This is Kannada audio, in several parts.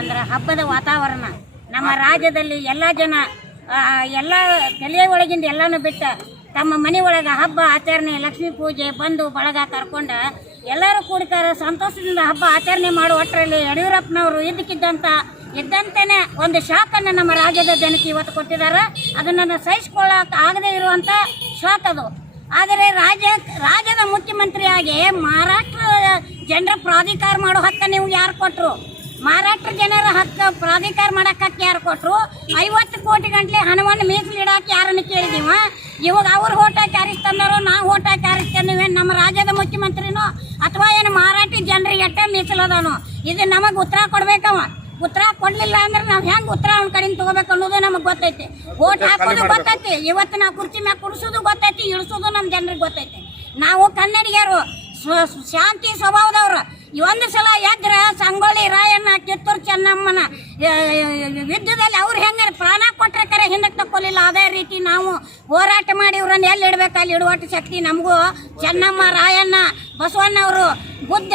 ಅಂದ್ರೆ ಹಬ್ಬದ ವಾತಾವರಣ ನಮ್ಮ ರಾಜ್ಯದಲ್ಲಿ ಎಲ್ಲ ಜನ ಎಲ್ಲ ತಲೆಯ ಒಳಗಿಂದ ಎಲ್ಲಾನು ಬಿಟ್ಟ ತಮ್ಮ ಮನೆ ಒಳಗೆ ಹಬ್ಬ ಆಚರಣೆ ಲಕ್ಷ್ಮೀ ಪೂಜೆ ಬಂದು ಬಳಗ ಕರ್ಕೊಂಡ ಎಲ್ಲರೂ ಕೂಡಿತಾರೆ ಸಂತೋಷದಿಂದ ಹಬ್ಬ ಆಚರಣೆ ಮಾಡುವಷ್ಟರಲ್ಲಿ ಯಡಿಯೂರಪ್ಪನವರು ಇದ್ದಂತೆಯೇ ಒಂದು ಶಾಕನ್ನು ನಮ್ಮ ರಾಜ್ಯದ ಜನಕ್ಕೆ ಇವತ್ತು ಕೊಟ್ಟಿದ್ದಾರೆ. ಅದನ್ನು ಸಹಿಸಿಕೊಳ್ಳಕ್ಕೆ ಆಗದೇ ಇರುವಂಥ ಶಾಕ್ ಅದು. ಆದರೆ ರಾಜ್ಯದ ಮುಖ್ಯಮಂತ್ರಿಯಾಗಿ ಮಹಾರಾಷ್ಟ್ರ ಜನರ ಪ್ರಾಧಿಕಾರ ಮಾಡೋ ಹಕ್ಕ ನೀವು ಯಾರು ಕೊಟ್ಟರು? ಮಹಾರಾಷ್ಟ್ರ ಜನರ ಹಕ್ಕ ಪ್ರಾಧಿಕಾರ ಮಾಡಕ್ಕೆ ಯಾರು ಕೊಟ್ಟರು? 50 ಕೋಟಿ ಗಂಟ್ಲೆ ಹಣವನ್ನು ಮೀಸಲಿಡಕ್ಕೆ ಯಾರನ್ನು ಕೇಳಿದೀವ? ಇವಾಗ ಅವ್ರು ಓಟ್ ಹಾಕಿ ಆರಿಸ್ತಂದಾರೋ ನಾವು ಓಟ್ ಹಾಕಿ ಆರಿಸ್ತಂದಿವೆ ನಮ್ಮ ರಾಜ್ಯದ ಮುಖ್ಯಮಂತ್ರಿನೋ ಅಥವಾ ಏನು ಮಹಾರಾಷ್ಟ್ರ ಜನರಿಗೆ ಎಟ್ಟ ಮೀಸಲದಾನೋ? ಇದು ನಮಗೆ ಉತ್ತರ ಕೊಡ್ಬೇಕವ. ಉತ್ತರ ಕೊಡ್ಲಿಲ್ಲ ಅಂದ್ರೆ ನಾವು ಹೆಂಗೆ ಉತ್ತರ ಅವ್ನ ಕಡೆಯಿಂದ ತಗೋಬೇಕು ಅನ್ನೋದು ನಮಗೆ ಗೊತ್ತೈತಿ. ಓಟ್ ಹಾಕೋದು ಗೊತ್ತೈತಿ, ಇವತ್ತು ನಾವು ಕುರ್ಚಿ ಮ್ಯಾಗ ಕುಡಿಸೋದು ಗೊತ್ತೈತಿ, ಇಳಿಸೋದು ನಮ್ಮ ಜನರಿಗೆ ಗೊತ್ತೈತಿ. ನಾವು ಕನ್ನಡಿಗರು ಶಾಂತಿ ಸ್ವಭಾವದವ್ರು. ಒಂದು ಸಲ ಎದ್ರ ಸಂಗೊಳ್ಳಿ ರಾಯಣ್ಣ ಕಿತ್ತೂರು ಚೆನ್ನಮ್ಮನ ಯುದ್ಧದಲ್ಲಿ ಅವ್ರು ಹೆಂಗ ಪ್ರಾಣ ಕೊಟ್ಟರೆ ಕರೆ ಹಿಂದಕ್ಕೆ ತಕ್ಕೊಲಿಲ್ಲ. ಅದೇ ರೀತಿ ನಾವು ಹೋರಾಟ ಮಾಡಿ ಇವ್ರನ್ನ ಎಲ್ಲಿ ಇಡ್ಬೇಕು ಅಲ್ಲಿ ಇಡುವಟ್ಟು ಶಕ್ತಿ ನಮಗೂ ಚೆನ್ನಮ್ಮ, ರಾಯಣ್ಣ, ಬಸವಣ್ಣವರು, ಬುದ್ಧ,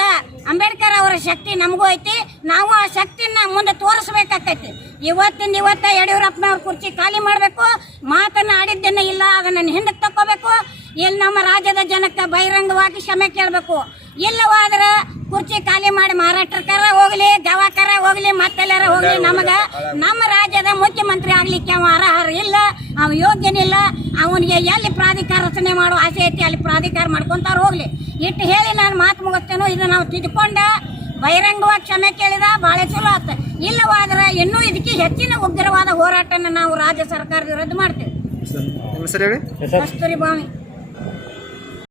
ಅಂಬೇಡ್ಕರ್ ಅವರ ಶಕ್ತಿ ನಮಗೂ ಐತಿ. ನಾವು ಆ ಶಕ್ತಿನ ಮುಂದೆ ತೋರಿಸ್ಬೇಕಾಕೈತಿ. ಇವತ್ತ ಯಡಿಯೂರಪ್ಪನವ್ರ ಕುರ್ಚಿ ಖಾಲಿ ಮಾಡಬೇಕು. ಮಾತನ್ನ ಆಡಿದ್ದೇನೆ ಇಲ್ಲ, ಅದನ್ನು ಹಿಂದಕ್ಕೆ ತಕ್ಕೋಬೇಕು. ಇಲ್ಲಿ ನಮ್ಮ ರಾಜ್ಯದ ಜನಕ್ಕೆ ಬಹಿರಂಗವಾಗಿ ಕ್ಷಮೆ ಕೇಳಬೇಕು. ಇಲ್ಲವಾದ್ರೆ ಕುರ್ಚಿ ಖಾಲಿ ಮಾಡಿ ಮಹಾರಾಷ್ಟ್ರಕಾರ ಹೋಗ್ಲಿ, ಗೋವಾಕಾರ ಹೋಗ್ಲಿ, ಮತ್ತೆಲ್ಲರ ಹೋಗ್ಲಿ, ನಮ್ಮ ರಾಜ್ಯದ ಮುಖ್ಯಮಂತ್ರಿ ಆಗ್ಲಿಕ್ಕೆ ಅವ ಅರ್ಹರ ಇಲ್ಲ, ಅವ ಯೋಗ್ಯನಿಲ್ಲ. ಅವನಿಗೆ ಎಲ್ಲಿ ಪ್ರಾಧಿಕಾರ ರಚನೆ ಮಾಡೋ ಆಸೆ ಐತಿ ಅಲ್ಲಿ ಪ್ರಾಧಿಕಾರ ಮಾಡ್ಕೊಂತಾರ ಹೋಗ್ಲಿ. ಇಟ್ಟು ಹೇಳಿ ನಾನು ಮಾತು ಮುಗಿಸ್ತೇನೋ. ಇದು ನಾವು ತಿದ್ದುಕೊಂಡ ಬಹಿರಂಗವಾಗಿ ಕ್ಷಮೆ ಕೇಳಿದ ಭಾಳ ಚಲೋ ಆತ. ಇಲ್ಲವಾದ್ರೆ ಇನ್ನೂ ಇದಕ್ಕೆ ಹೆಚ್ಚಿನ ಉಗ್ರವಾದ ಹೋರಾಟನ ನಾವು ರಾಜ್ಯ ಸರ್ಕಾರದ ವಿರುದ್ಧ ಮಾಡ್ತೇವೆ. ಕಸ್ತೂರಿ ಬಾವಿ.